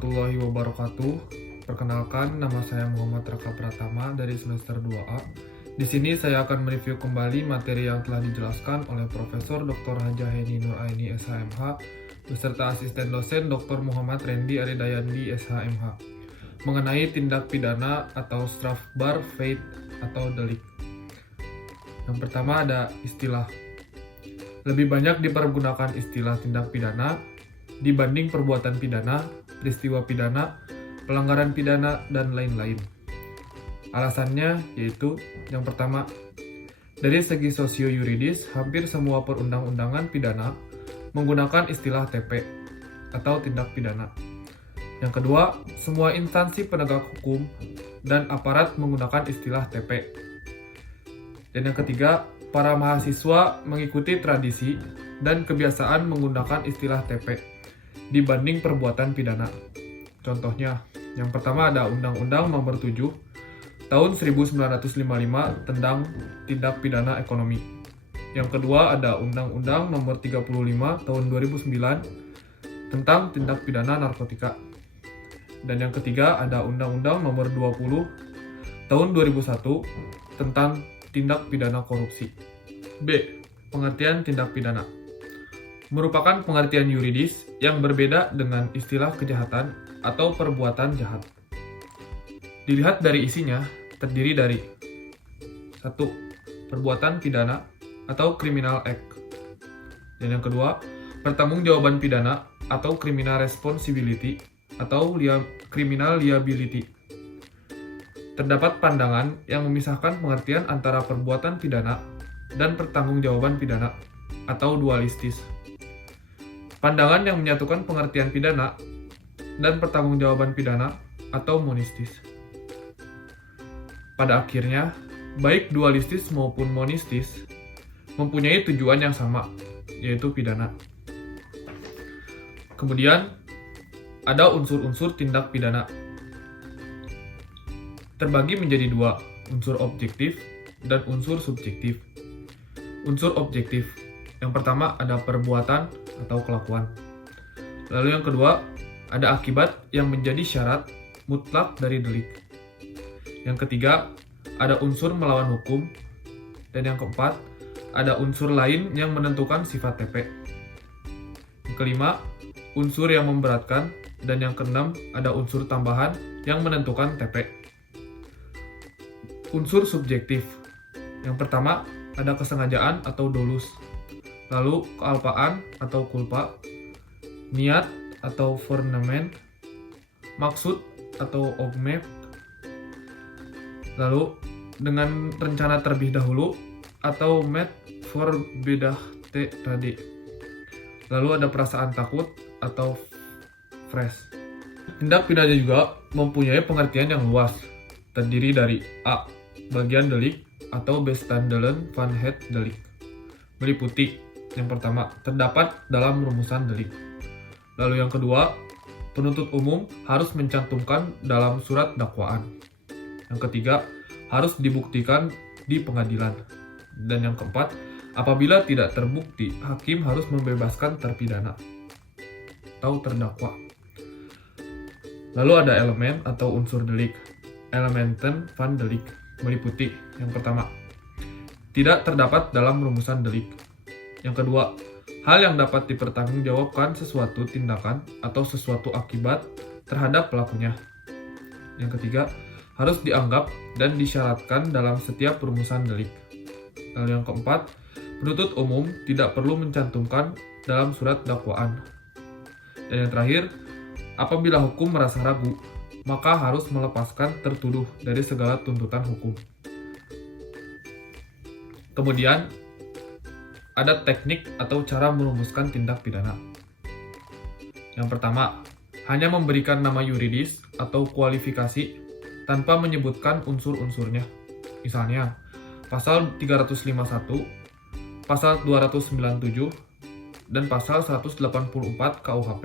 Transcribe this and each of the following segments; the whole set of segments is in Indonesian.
warahmatullahi wabarakatuh. Perkenalkan, nama saya Muhammad Raka Pratama dari semester 2A. Di sini saya akan mereview kembali materi yang telah dijelaskan oleh Profesor Dr. Hajah Heni Nuraini SHMH beserta asisten dosen Dr. Muhammad Rendi Aridayandi SHMH mengenai tindak pidana atau strafbar feit atau delik. Yang pertama ada istilah. Lebih banyak dipergunakan istilah tindak pidana dibanding perbuatan pidana, peristiwa pidana, pelanggaran pidana, dan lain-lain. Alasannya yaitu yang pertama, dari segi sosio-yuridis, hampir semua perundang-undangan pidana menggunakan istilah TP atau tindak pidana. Yang kedua, semua instansi penegak hukum dan aparat menggunakan istilah TP. Dan yang ketiga, para mahasiswa mengikuti tradisi dan kebiasaan menggunakan istilah TP dibanding perbuatan pidana. Contohnya, yang pertama ada Undang-Undang Nomor 7 Tahun 1955 tentang Tindak Pidana Ekonomi. Yang kedua ada Undang-Undang Nomor 35 Tahun 2009 tentang Tindak Pidana Narkotika. Dan yang ketiga ada Undang-Undang Nomor 20 Tahun 2001 tentang Tindak Pidana Korupsi. B. Pengertian tindak pidana merupakan pengertian yuridis yang berbeda dengan istilah kejahatan atau perbuatan jahat. Dilihat dari isinya, terdiri dari 1. Perbuatan pidana atau criminal act. Dan yang kedua, pertanggungjawaban pidana atau criminal responsibility atau criminal liability. Terdapat pandangan yang memisahkan pengertian antara perbuatan pidana dan pertanggungjawaban pidana atau dualistis. Pandangan yang menyatukan pengertian pidana dan pertanggungjawaban pidana atau monistis. Pada akhirnya, baik dualistis maupun monistis mempunyai tujuan yang sama, yaitu pidana. Kemudian, ada unsur-unsur tindak pidana. Terbagi menjadi dua, unsur objektif dan unsur subjektif. Unsur objektif. Yang pertama ada perbuatan atau kelakuan. Lalu yang kedua, ada akibat yang menjadi syarat mutlak dari delik. Yang ketiga, ada unsur melawan hukum. Dan yang keempat, ada unsur lain yang menentukan sifat TP. Yang kelima, unsur yang memberatkan. Dan yang keenam, ada unsur tambahan yang menentukan TP. Unsur subjektif. Yang pertama, ada kesengajaan atau dolus. Lalu kealpaan atau kulpa, niat atau forenement, maksud atau objek, lalu dengan rencana terlebih dahulu atau met voorbedachte tadi. Lalu ada perasaan takut atau fresh. Tindak pidana juga mempunyai pengertian yang luas, terdiri dari A. Bagian delik atau bestandelen van het delik, meliputi yang pertama, terdapat dalam rumusan delik. Lalu yang kedua, penuntut umum harus mencantumkan dalam surat dakwaan. Yang ketiga, harus dibuktikan di pengadilan. Dan yang keempat, apabila tidak terbukti, hakim harus membebaskan terpidana atau terdakwa. Lalu ada elemen atau unsur delik. Elementen van delik, meliputi yang pertama, tidak terdapat dalam rumusan delik. Yang kedua, hal yang dapat dipertanggungjawabkan sesuatu tindakan atau sesuatu akibat terhadap pelakunya. Yang ketiga, harus dianggap dan disyaratkan dalam setiap rumusan delik. Lalu yang keempat, penuntut umum tidak perlu mencantumkan dalam surat dakwaan. Dan yang terakhir, apabila hukum merasa ragu, maka harus melepaskan tertuduh dari segala tuntutan hukum. Kemudian, ada teknik atau cara merumuskan tindak pidana. Yang pertama, hanya memberikan nama yuridis atau kualifikasi tanpa menyebutkan unsur-unsurnya. Misalnya, pasal 351, pasal 297, dan pasal 184 KUHP.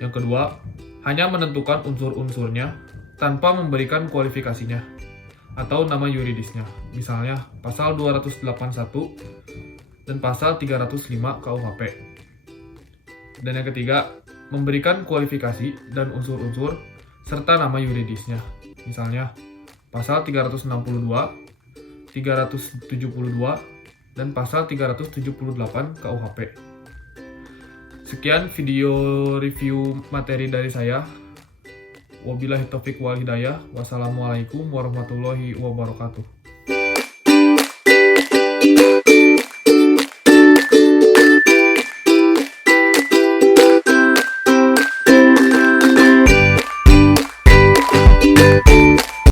Yang kedua, hanya menentukan unsur-unsurnya tanpa memberikan kualifikasinya atau nama yuridisnya. Misalnya, pasal 281 dan pasal 305 KUHP. Dan yang ketiga, memberikan kualifikasi dan unsur-unsur serta nama yuridisnya. Misalnya, pasal 362, 372, dan pasal 378 KUHP. Sekian video review materi dari saya. Wabillahi taufiq wal hidayah. Wassalamualaikum warahmatullahi wabarakatuh.